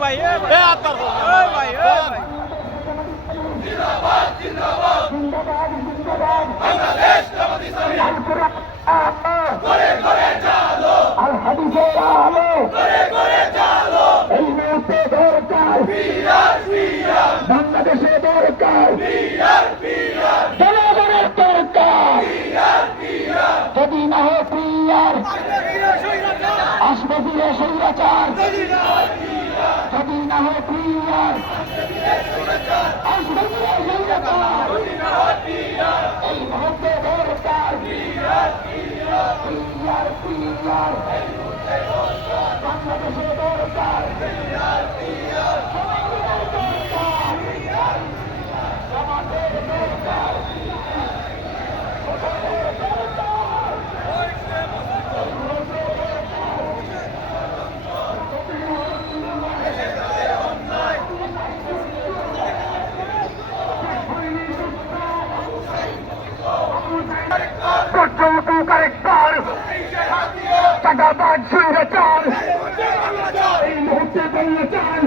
ভাই এ আত্মার ওই ভাই জিন্দাবাদ জিন্দাবাদ জিন্দাবাদ জিন্দাবাদ বাংলাদেশ জামাত ইসলামী আল কোরআন করে করে চালো আল হাদিসের আলো করে করে চালো এই মুহূর্তে দরকার পিয়ার পিয়ার বাংলাদেশে দরকার পিয়ার পিয়ার জনগণের দরকার পিয়ার পিয়ার যদি না হয় পিয়ার আসবে ফিরে স্বৈরাচার যদি না হয় পিয়ার আসবে ফিরে স্বৈরাচার এই মুহূর্তে দরকার পিয়ার পিয়ার পিয়ার বাংলাদেশে দরকার পিয়ার পিয়ার আমাদের দরকার চাঁদাবাজ স্বৈরাচার এই মুহূর্তে বাংলাচার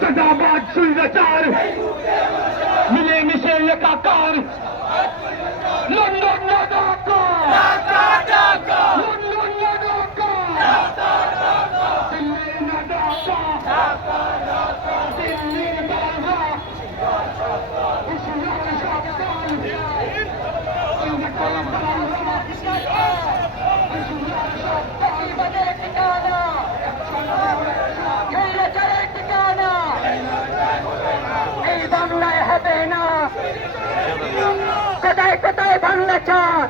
চাঁদাবাজ স্বৈরাচার মিলেমিশে একাকার লন্ডন না ঢাকা লন্ডন না ঢাকা দিল্লি না ঢাকা দিল্লির বাংলা ইসলাম সাবধান এই বাংলায় হবে না কোথায় কোথায় বাংলা চাঁদ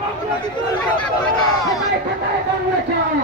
কোথায় কোথায় বাংলা চাঁদ